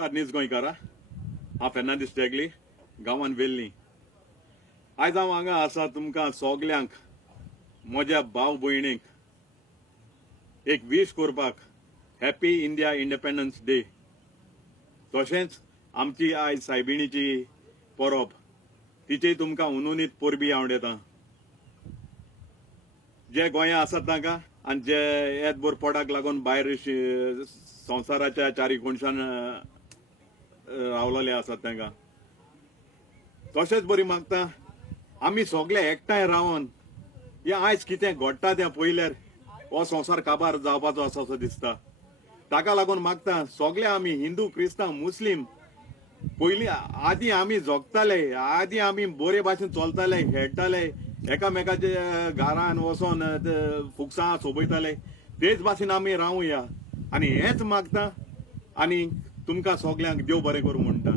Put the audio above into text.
उपकार नीज गोंयकारा हांव फेर्नांदीस टेगली गांवांत वेल्ली आयज हांव हांगा आसा तुमकां सोगल्यांक म्हज्या भाव भयणींक एक वीश करपाक हॅपी इंडिया इंडिपेंडन्स डे तशेंच आमची आयज सायबिणीची परब तिचेय तुमकां उनुनीत परबी हांव दितां जे गोंया आसात तांकां आनी जे येत भर पोटाक लागून भायर संवसाराच्या चारी कोणशान रावलेले आसात तांकां तशेंच बरी मागता आमी सगळे एकठांय रावन हे आयज कितें घडटा तें पयल्यार हो संवसार काबार जावपाचो आसा असो दिसता ताका लागून मागता सगळे आमी हिंदू क्रिस्तांव मुस्लीम पयलीं आदी आमी जगताले आदी आमी बरे भाशेन चलताले खेळटाले एकामेकाचे घरान वचोन फुकसां सोबयताले तेच भाशेन आमी रावुया आनी हेच मागता आनी तुमकां सगल्यांक देव बरें करूं म्हणटा